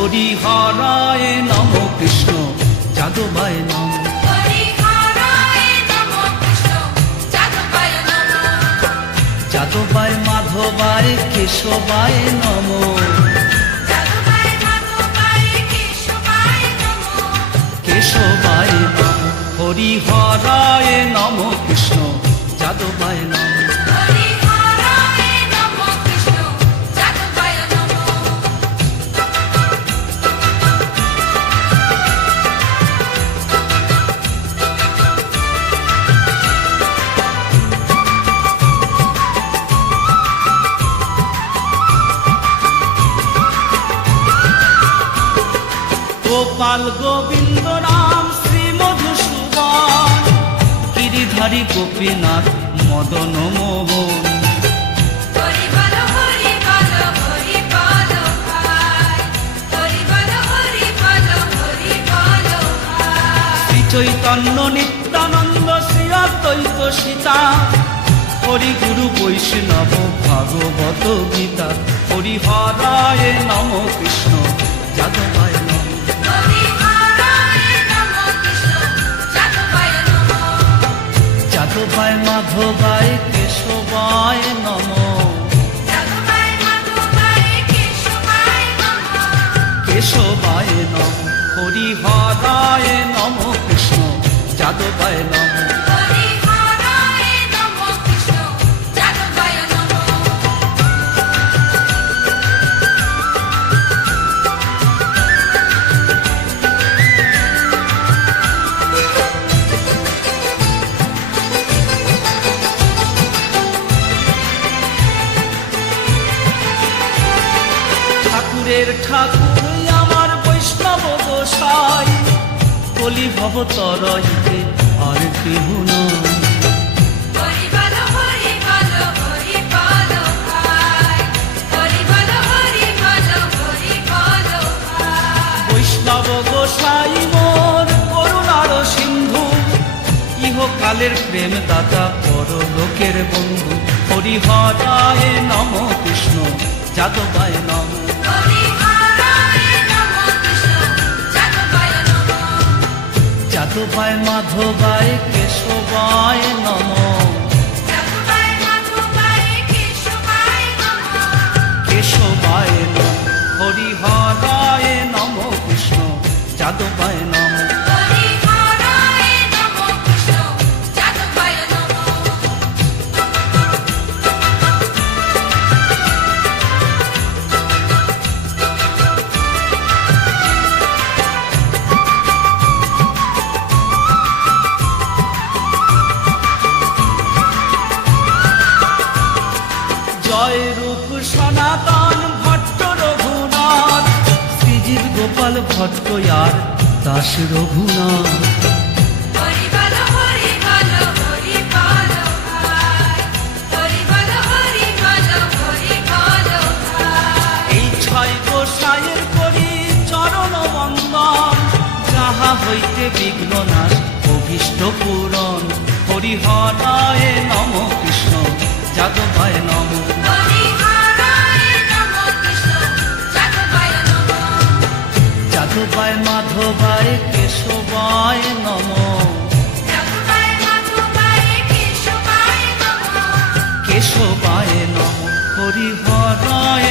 হরিহরায় নম কৃষ্ণ যাদবায় নম। যাদবায় মাধবায় কেশবায় নম। কেশবায় নম। হরিহরায় নম কৃষ্ণ যাদবায় নম। গোপাল গোবিন্দ রাম শ্রী মধুসূদন, গিরিধারী গোপীনাথ মদন মোহন। শ্রী চৈতন্য নিত্যানন্দ শ্রী অদ্বৈত সীতা, হরি গুরু বৈষ্ণব ভাগবত গীতা। হরিহরায় নম কৃষ্ণ যাদবায় নম। যাদবায় মাধবায় কেশবায় নম। কেশবায় নম। হরিহরায় নম কৃষ্ণ যাদবায় নম। ঠাকুরের ঠাকুর আমার বৈষ্ণব গোসাই, কলি ভব তরইতে আর কেহ নয়। বৈষ্ণব গোসাই মোর করুণার সিন্ধু, ইহকালের প্রেম দাতা পরলোকের বন্ধু। হরিহরায় নম কৃষ্ণ যাদবায় নম। যাদবায় মাধবায় কেশবায় নম। কেশবায় নম। হরিহরায় নম কৃষ্ণ যাদবায় নম। জয় রূপ সনাতন ভট্ট রঘুনাথ, শ্রীজীব গোপাল ভট্ট আর দাস রঘুনাথ। এই ছয় গোসাইয়ের করি চরণ বন্দন, যাহা হইতে বিঘ্ন নাশ অভীষ্ট পূরণ। হরিহরায় নম কৃষ্ণ যাদবায় নম। যাদবায় মাধবায় কেশবায় নম। কেশবায় নম। হরিহরায়